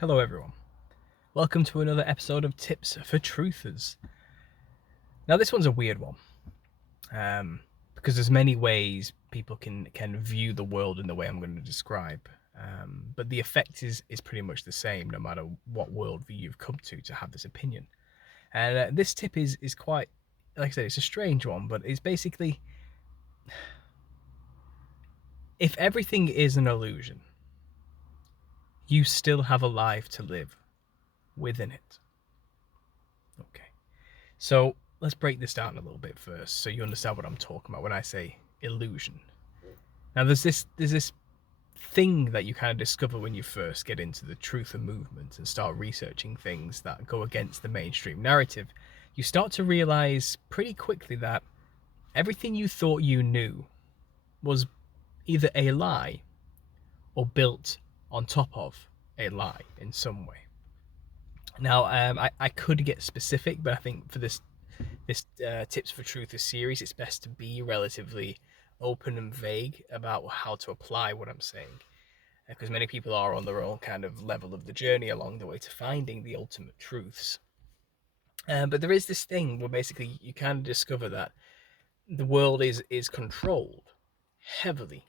Hello, everyone. Welcome to another episode of Tips for Truthers. Now, this one's a weird one because there's many ways people can view the world in the way I'm going to describe, but the effect is pretty much the same no matter what worldview you've come to have this opinion. And this tip is quite, like I said, it's a strange one, but it's basically if everything is an illusion, you still have a life to live within it. Okay. So let's break this down a little bit first, so you understand what I'm talking about when I say illusion. Now, there's this thing that you kind of discover when you first get into the truth and movement and start researching things that go against the mainstream narrative. You start to realize pretty quickly that everything you thought you knew was either a lie or built on top of a lie in some way. Now, I could get specific, but I think for this Tips for Truthers series, it's best to be relatively open and vague about how to apply what I'm saying, because many people are on their own kind of level of the journey along the way to finding the ultimate truths. But there is this thing where basically you kind of discover that the world is controlled heavily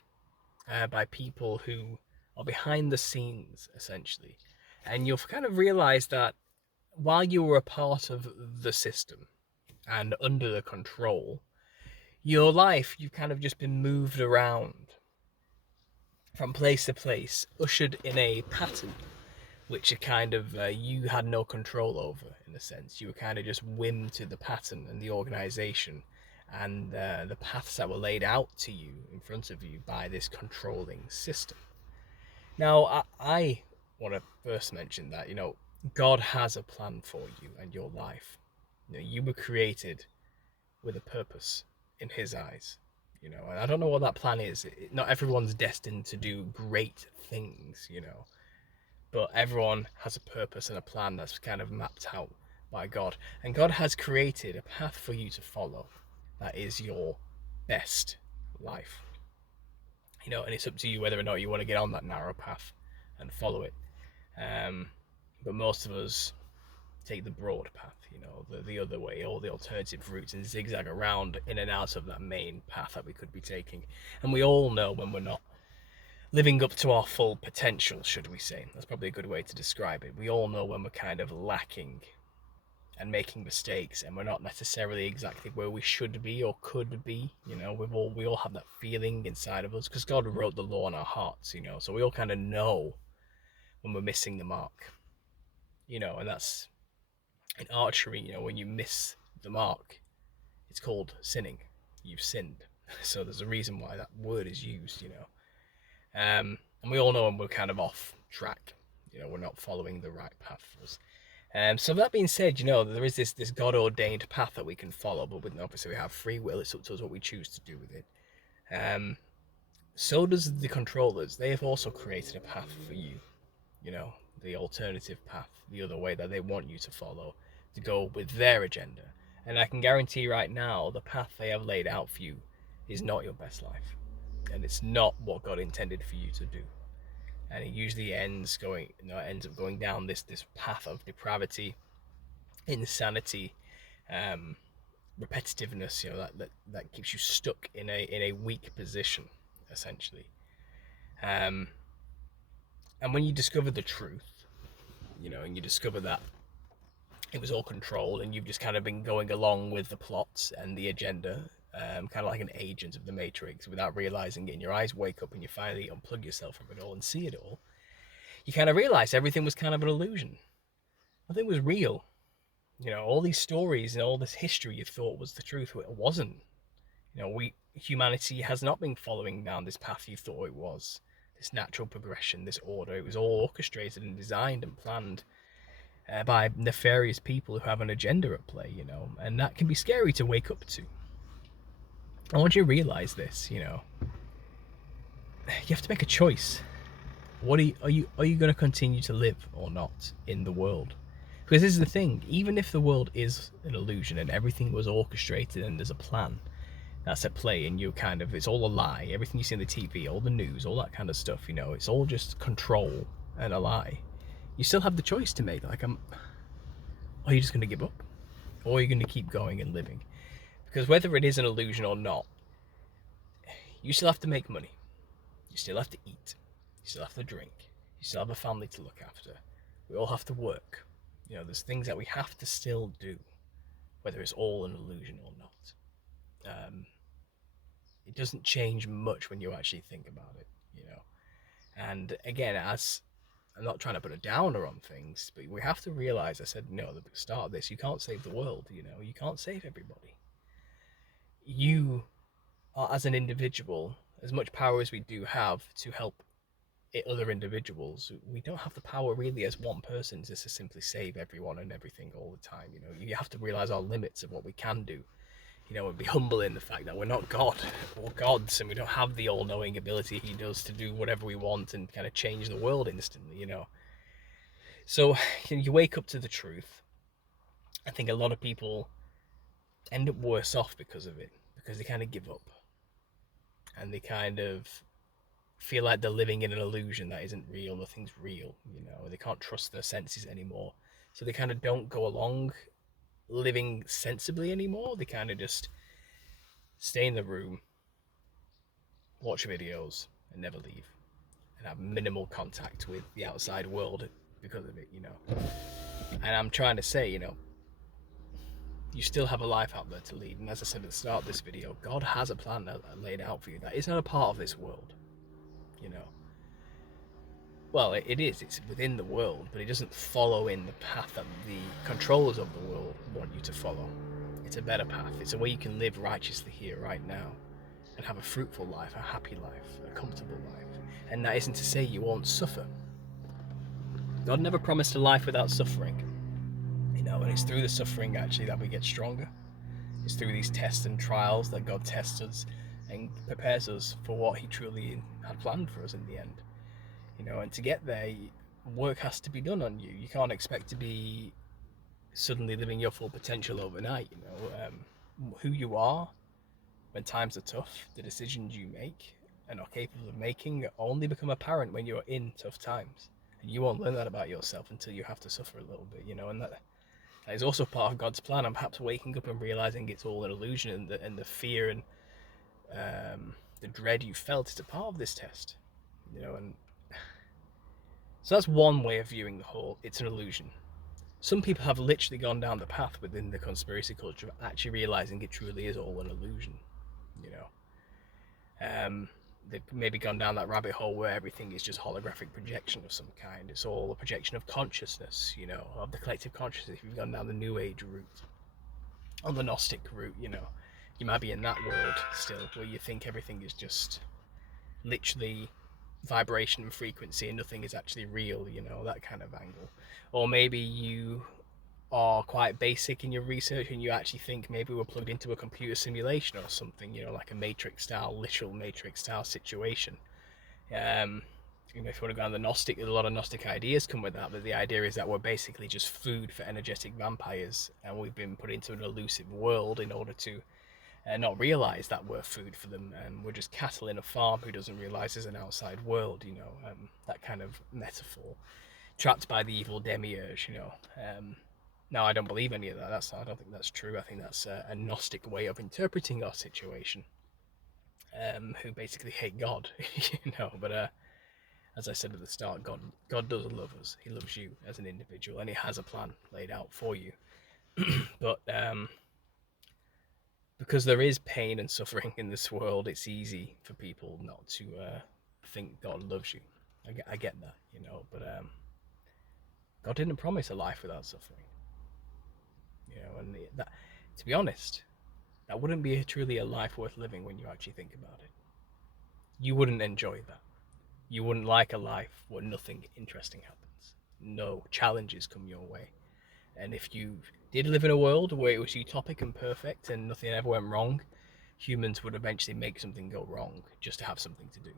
by people who are behind the scenes, essentially. And you'll kind of realize that while you were a part of the system and under the control, your life, you've kind of just been moved around from place to place, ushered in a pattern which you had no control over, in a sense. You were kind of just whim to the pattern and the organization and the paths that were laid out to you in front of you by this controlling system. Now, I want to first mention that, God has a plan for you and your life. You were created with a purpose in his eyes. And I don't know what that plan is. Not everyone's destined to do great things, but everyone has a purpose and a plan that's kind of mapped out by God. And God has created a path for you to follow that is your best life. And it's up to you whether or not you want to get on that narrow path and follow it. But most of us take the broad path, the other way, all the alternative routes, and zigzag around in and out of that main path that we could be taking. And we all know when we're not living up to our full potential, should we say. That's probably a good way to describe it. We all know when we're kind of lacking and making mistakes, and we're not necessarily exactly where we should be or could be. We all have that feeling inside of us because God wrote the law on our hearts. So we all kind of know when we're missing the mark. And that's in archery. When you miss the mark, it's called sinning. You've sinned. So there's a reason why that word is used. And we all know when we're kind of off track. We're not following the right path for us. So that being said, there is this God-ordained path that we can follow, but obviously we have free will. It's up to us what we choose to do with it. So does the controllers. They have also created a path for you, the alternative path, the other way that they want you to follow, to go with their agenda. And I can guarantee right now, the path they have laid out for you is not your best life. And it's not what God intended for you to do. And it usually ends up going down this path of depravity, insanity, repetitiveness. That keeps you stuck in a weak position, essentially. And when you discover the truth, and you discover that it was all controlled, and you've just kind of been going along with the plots and the agenda, kind of like an agent of the Matrix, without realizing it, and your eyes wake up and you finally unplug yourself from it all and see it all. You kind of realize everything was kind of an illusion. Nothing was real. All these stories and all this history you thought was the truth, it wasn't. Humanity has not been following down this path you thought it was. This natural progression, this order. It was all orchestrated and designed and planned by nefarious people who have an agenda at play, and that can be scary to wake up to. And once you realize this, you have to make a choice. Are you going to continue to live or not in the world? Because this is the thing, even if the world is an illusion and everything was orchestrated and there's a plan that's at play, and it's all a lie, everything you see on the TV, all the news, all that kind of stuff, it's all just control and a lie. you still have the choice to make. Like, are you just going to give up? Or are you going to keep going and living? Because whether it is an illusion or not, you still have to make money. You still have to eat. You still have to drink. You still have a family to look after. We all have to work. You know, there's things that we have to still do, whether it's all an illusion or not. It doesn't change much when you actually think about it, you know. And again, as I'm not trying to put a downer on things, but we have to realize, I said, no, at the start of this, you can't save the world, you know, you can't save everybody. You are, as an individual, as much power as we do have to help other individuals, we don't have the power really as one person just to simply save everyone and everything all the time. You know, you have to realize our limits of what we can do, you know, and be humble in the fact that we're not God or gods, and we don't have the all-knowing ability he does to do whatever we want and kind of change the world instantly, you know. So you wake up to the truth. I think a lot of people end up worse off because of it, because they kind of give up and they kind of feel like they're living in an illusion that isn't real. Nothing's real, you know. They can't trust their senses anymore, so they kind of don't go along living sensibly anymore. They kind of just stay in the room, watch videos, and never leave, and have minimal contact with the outside world because of it, you know. And I'm trying to say, you know, you still have a life out there to lead. And as I said at the start of this video, God has a plan laid out for you that isn't a part of this world, you know. Well, it is, it's within the world, but it doesn't follow in the path that the controllers of the world want you to follow. It's a better path. It's a way you can live righteously here, right now, and have a fruitful life, a happy life, a comfortable life. And that isn't to say you won't suffer. God never promised a life without suffering. You know, and it's through the suffering actually that we get stronger. It's through these tests and trials that God tests us and prepares us for what he truly had planned for us in the end. You know, and to get there, work has to be done on you. You can't expect to be suddenly living your full potential overnight. You know, who you are when times are tough, the decisions you make and are capable of making only become apparent when you're in tough times. And you won't learn that about yourself until you have to suffer a little bit, you know, and that is also part of God's plan. And perhaps waking up and realizing it's all an illusion, and the fear and the dread you felt is a part of this test, you know. And so that's one way of viewing the whole, it's an illusion. Some people have literally gone down the path within the conspiracy culture of actually realizing it truly is all an illusion, you know. They've maybe gone down that rabbit hole where everything is just holographic projection of some kind. It's all a projection of consciousness, you know, of the collective consciousness. If you've gone down the New Age route, on the Gnostic route, you know, you might be in that world still, where you think everything is just literally vibration and frequency and nothing is actually real, you know, that kind of angle. Or maybe you are quite basic in your research and you actually think maybe we're plugged into a computer simulation or something, you know, like a Matrix style, literal Matrix style situation. You know, if you want to go on the Gnostic, a lot of Gnostic ideas come with that, but the idea is that we're basically just food for energetic vampires, and we've been put into an elusive world in order to not realize that we're food for them, and we're just cattle in a farm who doesn't realize there's an outside world, you know, that kind of metaphor. Trapped by the evil demiurge, you know. Now, I don't believe any of that. I don't think that's true. I think that's a Gnostic way of interpreting our situation, who basically hate God, you know. But as I said at the start, God does love us. He loves you as an individual, and he has a plan laid out for you. But because there is pain and suffering in this world, it's easy for people not to think God loves you. I get that, you know, but God didn't promise a life without suffering, you know, and that, to be honest, that wouldn't be truly a life worth living when you actually think about it. You wouldn't enjoy that. You wouldn't like a life where nothing interesting happens. No challenges come your way. And if you did live in a world where it was utopic and perfect and nothing ever went wrong, humans would eventually make something go wrong just to have something to do.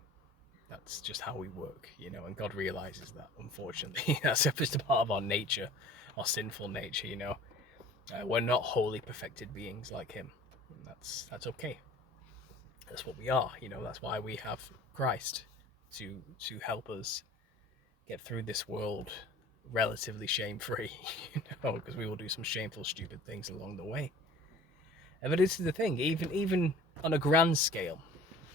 That's just how we work, you know, and God realizes that, unfortunately. That's just a part of our nature, our sinful nature, you know. We're not wholly perfected beings like him. And that's okay. That's what we are, you know. That's why we have Christ to help us get through this world relatively shame-free, because we will do some shameful, stupid things along the way. But this is the thing, even on a grand scale,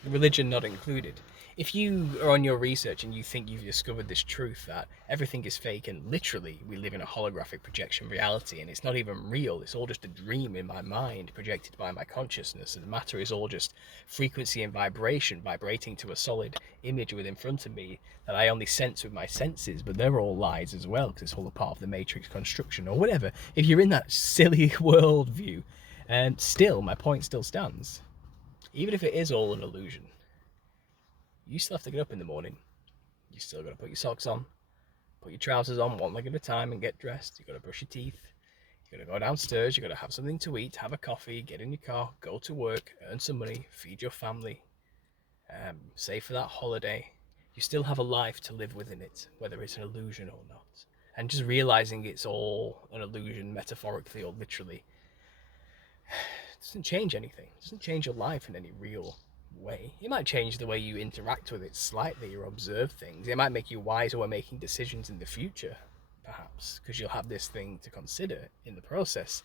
religion not included. If you are on your research and you think you've discovered this truth that everything is fake and literally we live in a holographic projection reality and it's not even real, it's all just a dream in my mind projected by my consciousness, and matter is all just frequency and vibration vibrating to a solid image within front of me that I only sense with my senses, but they're all lies as well because it's all a part of the matrix construction or whatever. If you're in that silly worldview, and still my point still stands. Even if it is all an illusion, you still have to get up in the morning. You still got to put your socks on, put your trousers on one leg at a time and get dressed. You got to brush your teeth. You got to go downstairs. You got to have something to eat, have a coffee, get in your car, go to work, earn some money, feed your family, save for that holiday. You still have a life to live within it, whether it's an illusion or not. And just realizing it's all an illusion, metaphorically or literally, doesn't change anything. It doesn't change your life in any real way. It might change the way you interact with it slightly or observe things. It might make you wiser when making decisions in the future, perhaps, because you'll have this thing to consider in the process.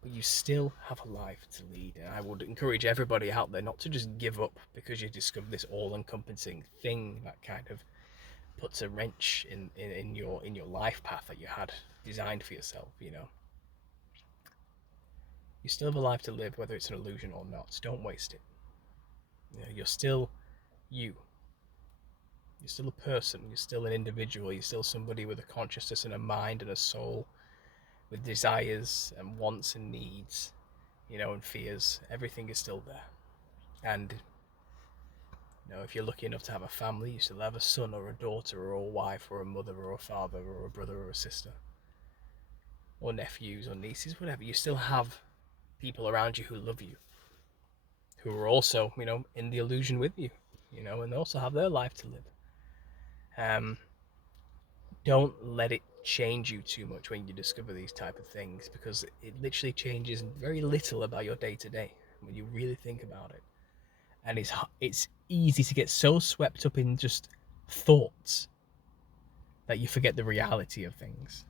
But you still have a life to lead. And I would encourage everybody out there not to just give up because you discovered this all-encompassing thing that kind of puts a wrench in your life path that you had designed for yourself, You still have a life to live, whether it's an illusion or not. So don't waste it. You're still you. You're still a person. You're still an individual. You're still somebody with a consciousness and a mind and a soul, with desires and wants and needs, and fears. Everything is still there. And if you're lucky enough to have a family, you still have a son or a daughter or a wife or a mother or a father or a brother or a sister, or nephews or nieces, whatever. You still have people around you who love you, who are also, in the illusion with you, and also have their life to live. Don't let it change you too much when you discover these type of things, because it literally changes very little about your day to day when you really think about it. And it's easy to get so swept up in just thoughts that you forget the reality of things.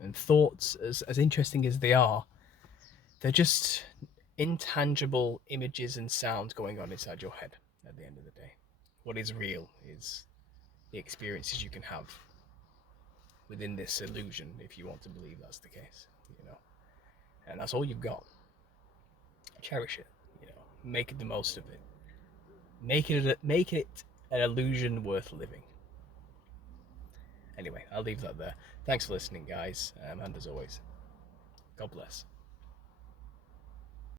And thoughts, as interesting as they are, they're just intangible images and sounds going on inside your head at the end of the day. What is real is the experiences you can have within this illusion, if you want to believe that's the case, And that's all you've got. Cherish it, Make it the most of it. Make it an illusion worth living. Anyway, I'll leave that there. Thanks for listening, guys, and as always, God bless.